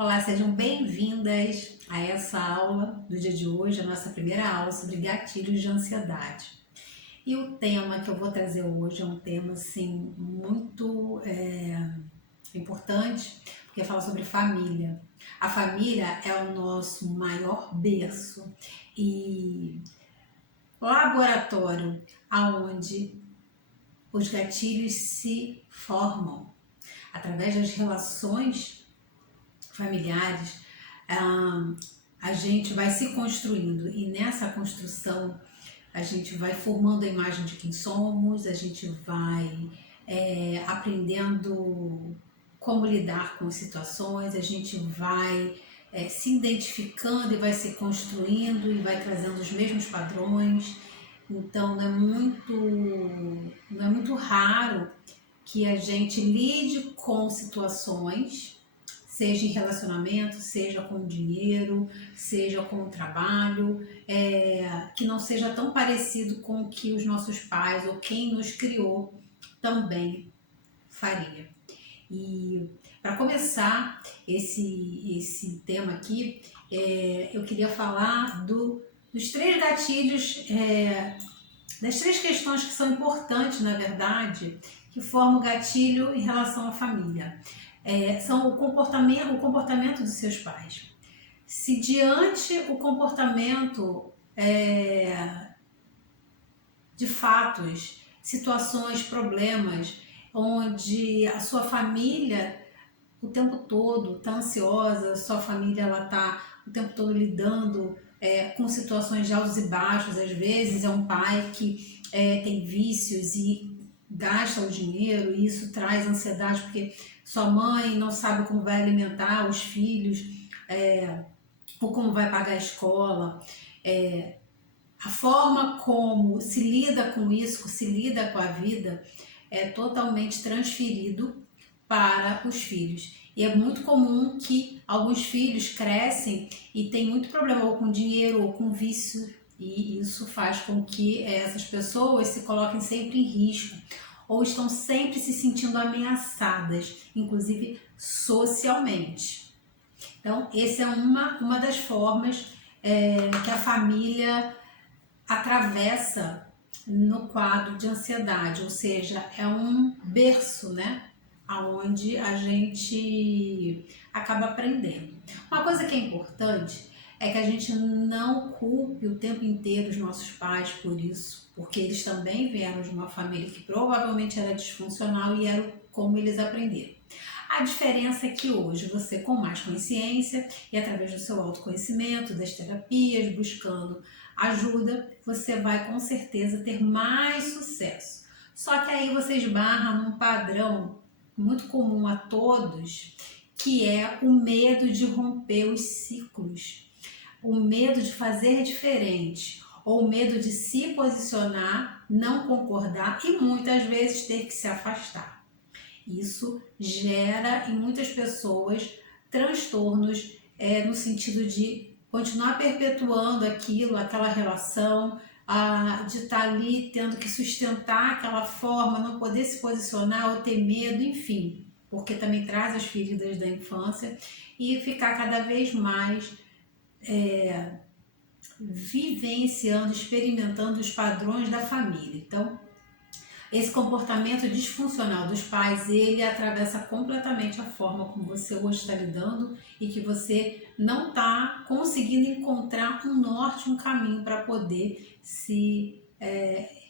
Olá, sejam bem-vindas a essa aula do dia de hoje, a nossa primeira aula sobre gatilhos de ansiedade. E o tema que eu vou trazer hoje é um tema assim muito importante, porque fala sobre família. A família é o nosso maior berço e laboratório aonde os gatilhos se formam através das relações familiares. A gente vai se construindo e nessa construção a gente vai formando a imagem de quem somos, a gente vai aprendendo como lidar com situações, a gente vai se identificando e vai se construindo e vai trazendo os mesmos padrões. Então não é muito raro que a gente lide com situações, seja em relacionamento, seja com dinheiro, seja com o trabalho, que não seja tão parecido com o que os nossos pais ou quem nos criou também faria. E para começar esse tema aqui, eu queria falar dos três gatilhos, das três questões que são importantes, na verdade, que formam o gatilho em relação à família. São o comportamento dos seus pais. Se diante o comportamento de fatos, situações, problemas, onde a sua família o tempo todo está ansiosa, sua família está o tempo todo lidando com situações de altos e baixos, às vezes é um pai que tem vícios e gasta o dinheiro e isso traz ansiedade porque sua mãe não sabe como vai alimentar os filhos ou como vai pagar a escola. A forma como se lida com isso, se lida com a vida, é totalmente transferido para os filhos. E é muito comum que alguns filhos crescem e têm muito problema ou com dinheiro ou com vício, e isso faz com que essas pessoas se coloquem sempre em risco ou estão sempre se sentindo ameaçadas, inclusive socialmente. Então, essa é uma das formas que a família atravessa no quadro de ansiedade, ou seja, é um berço, né? Aonde a gente acaba aprendendo. Uma coisa que é importante é que a gente não culpe o tempo inteiro os nossos pais por isso, porque eles também vieram de uma família que provavelmente era disfuncional e era como eles aprenderam. A diferença é que hoje você, com mais consciência e através do seu autoconhecimento, das terapias, buscando ajuda, você vai com certeza ter mais sucesso. Só que aí você esbarra num padrão muito comum a todos, que é o medo de romper os ciclos, o medo de fazer diferente, ou o medo de se posicionar, não concordar e muitas vezes ter que se afastar. Isso gera em muitas pessoas transtornos no sentido de continuar perpetuando aquela relação, de estar ali tendo que sustentar aquela forma, não poder se posicionar ou ter medo, enfim, porque também traz as feridas da infância e ficar cada vez mais vivenciando, experimentando os padrões da família. Então, esse comportamento disfuncional dos pais, ele atravessa completamente a forma como você hoje está lidando e que você não está conseguindo encontrar um norte, um caminho para poder se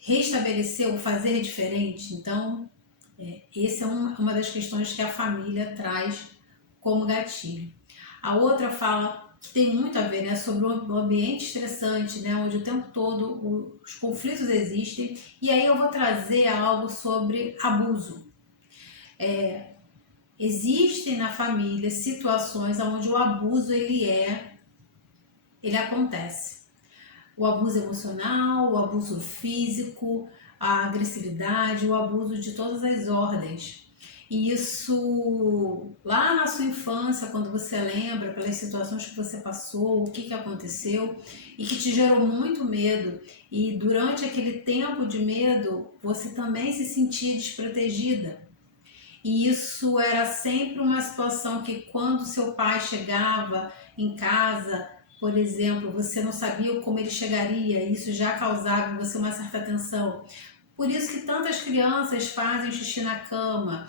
restabelecer ou fazer diferente. Então, essa é uma das questões que a família traz como gatilho. A outra fala que tem muito a ver, né, sobre o ambiente estressante, né, onde o tempo todo os conflitos existem. E aí eu vou trazer algo sobre abuso. Existem na família situações onde o abuso ele acontece. O abuso emocional, o abuso físico, a agressividade, o abuso de todas as ordens. E isso, lá na sua infância, quando você lembra pelas situações que você passou, o que aconteceu e que te gerou muito medo, e durante aquele tempo de medo, você também se sentia desprotegida. E isso era sempre uma situação que quando seu pai chegava em casa, por exemplo, você não sabia como ele chegaria, isso já causava em você uma certa tensão. Por isso que tantas crianças fazem xixi na cama,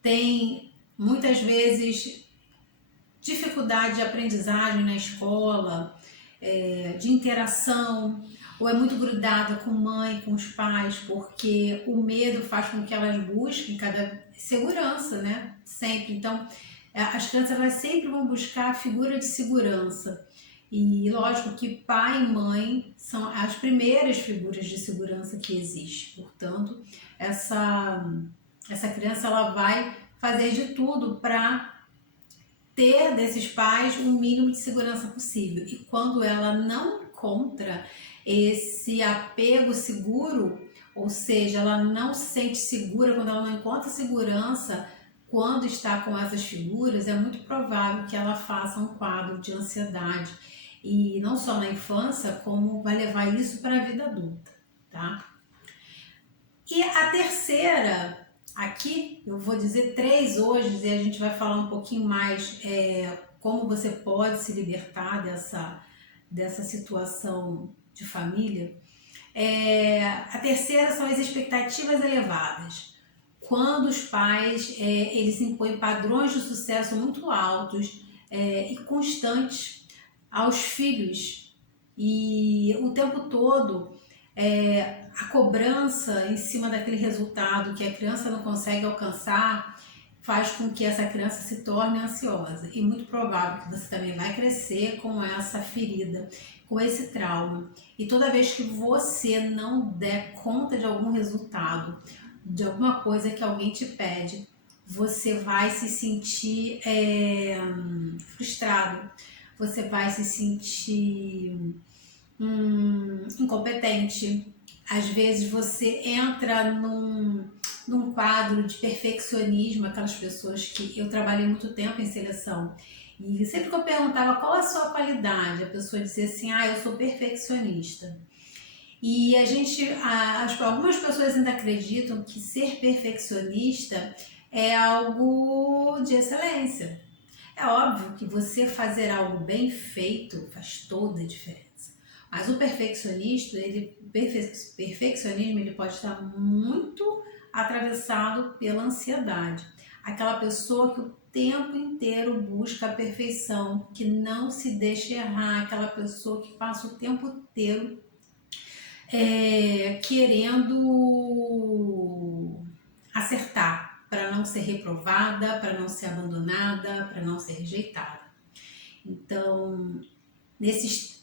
tem muitas vezes dificuldade de aprendizagem na escola, de interação, ou é muito grudada com mãe, com os pais, porque o medo faz com que elas busquem cada segurança, né? Sempre. Então, as crianças elas sempre vão buscar a figura de segurança. E lógico que pai e mãe são as primeiras figuras de segurança que existem. Portanto, essa criança ela vai fazer de tudo para ter desses pais o mínimo de segurança possível. E quando ela não encontra esse apego seguro, ou seja, ela não se sente segura, quando ela não encontra segurança quando está com essas figuras, é muito provável que ela faça um quadro de ansiedade. E não só na infância, como vai levar isso para a vida adulta, tá? E a terceira, aqui eu vou dizer 3 hoje, e a gente vai falar um pouquinho mais como você pode se libertar dessa situação de família. A terceira são as expectativas elevadas. Quando os pais eles impõem padrões de sucesso muito altos e constantes aos filhos, e o tempo todo a cobrança em cima daquele resultado que a criança não consegue alcançar faz com que essa criança se torne ansiosa, e muito provável que você também vai crescer com essa ferida, com esse trauma. E toda vez que você não der conta de algum resultado, de alguma coisa que alguém te pede, você vai se sentir frustrado, você vai se sentir incompetente. Às vezes você entra num quadro de perfeccionismo, aquelas pessoas que eu trabalhei muito tempo em seleção. E sempre que eu perguntava qual a sua qualidade, a pessoa dizia assim, eu sou perfeccionista. E algumas pessoas ainda acreditam que ser perfeccionista é algo de excelência. É óbvio que você fazer algo bem feito faz toda a diferença. Mas o perfeccionismo ele pode estar muito atravessado pela ansiedade. Aquela pessoa que o tempo inteiro busca a perfeição, que não se deixa errar, aquela pessoa que passa o tempo inteiro querendo acertar, para não ser reprovada, para não ser abandonada, para não ser rejeitada. Então, nessas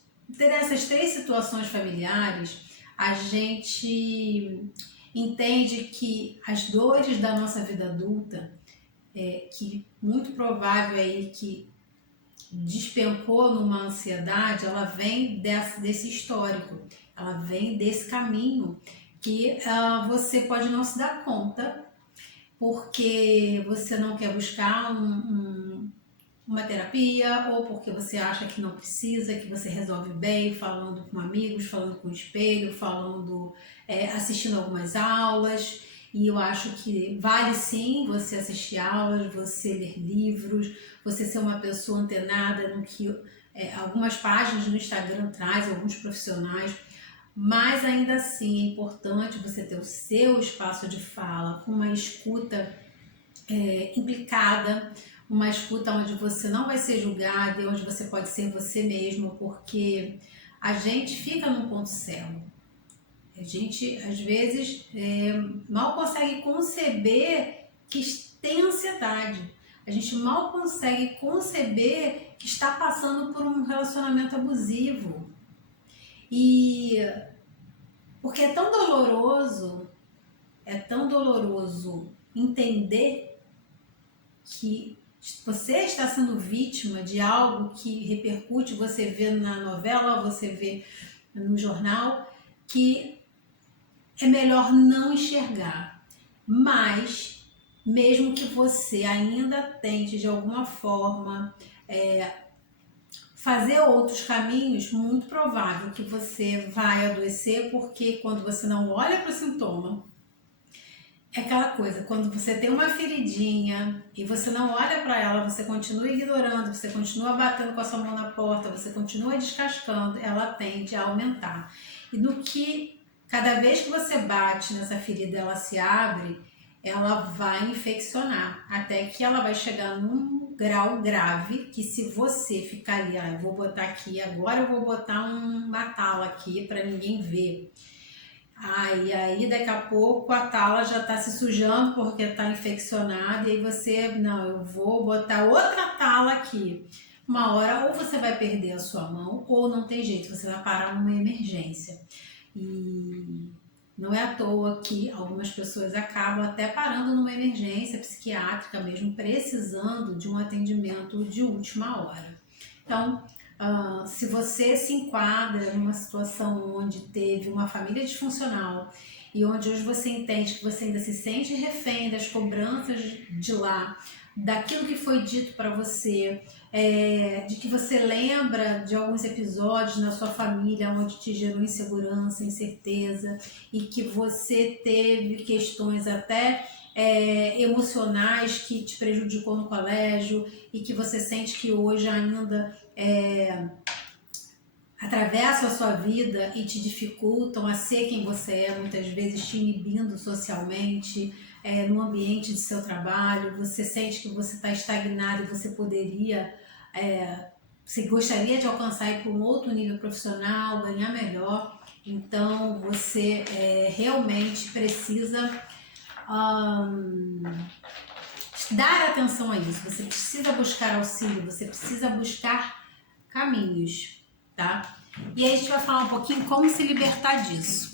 3 situações familiares, a gente entende que as dores da nossa vida adulta, que muito provável aí que despencou numa ansiedade, ela vem desse histórico, ela vem desse caminho que você pode não se dar conta, porque você não quer buscar uma terapia, ou porque você acha que não precisa, que você resolve bem falando com amigos, falando com o espelho, assistindo algumas aulas. E eu acho que vale sim você assistir aulas, você ler livros, você ser uma pessoa antenada no que algumas páginas no Instagram trazem, alguns profissionais, mas ainda assim é importante você ter o seu espaço de fala, com uma escuta implicada, uma escuta onde você não vai ser julgada e onde você pode ser você mesmo, porque a gente fica num ponto cego. A gente, às vezes, mal consegue conceber que tem ansiedade. A gente mal consegue conceber que está passando por um relacionamento abusivo. E porque é tão doloroso entender que você está sendo vítima de algo que repercute, você vê na novela, você vê no jornal, que é melhor não enxergar. Mas, mesmo que você ainda tente de alguma forma fazer outros caminhos, muito provável que você vai adoecer, porque quando você não olha para o sintoma, É aquela coisa, quando você tem uma feridinha e você não olha para ela, você continua ignorando, você continua batendo com a sua mão na porta, você continua descascando, ela tende a aumentar. E no que cada vez que você bate nessa ferida, ela se abre, ela vai infeccionar, até que ela vai chegar num grau grave que se você ficar ali, eu vou botar aqui, agora eu vou botar uma tala aqui para ninguém ver. E aí daqui a pouco a tala já está se sujando porque está infeccionada e aí você, não, eu vou botar outra tala aqui. Uma hora ou você vai perder a sua mão ou não tem jeito, você vai parar numa emergência. E não é à toa que algumas pessoas acabam até parando numa emergência psiquiátrica mesmo, precisando de um atendimento de última hora. Então, se você se enquadra numa situação onde teve uma família disfuncional e onde hoje você entende que você ainda se sente refém das cobranças de lá, daquilo que foi dito para você, de que você lembra de alguns episódios na sua família onde te gerou insegurança, incerteza e que você teve questões até emocionais que te prejudicou no colégio e que você sente que hoje ainda atravessam a sua vida e te dificultam a ser quem você é, muitas vezes te inibindo socialmente, no ambiente de seu trabalho, você sente que você está estagnado e você poderia, você gostaria de alcançar ir para um outro nível profissional, ganhar melhor, então você realmente precisa dar atenção a isso, você precisa buscar auxílio, você precisa buscar caminhos, tá? E aí a gente vai falar um pouquinho como se libertar disso.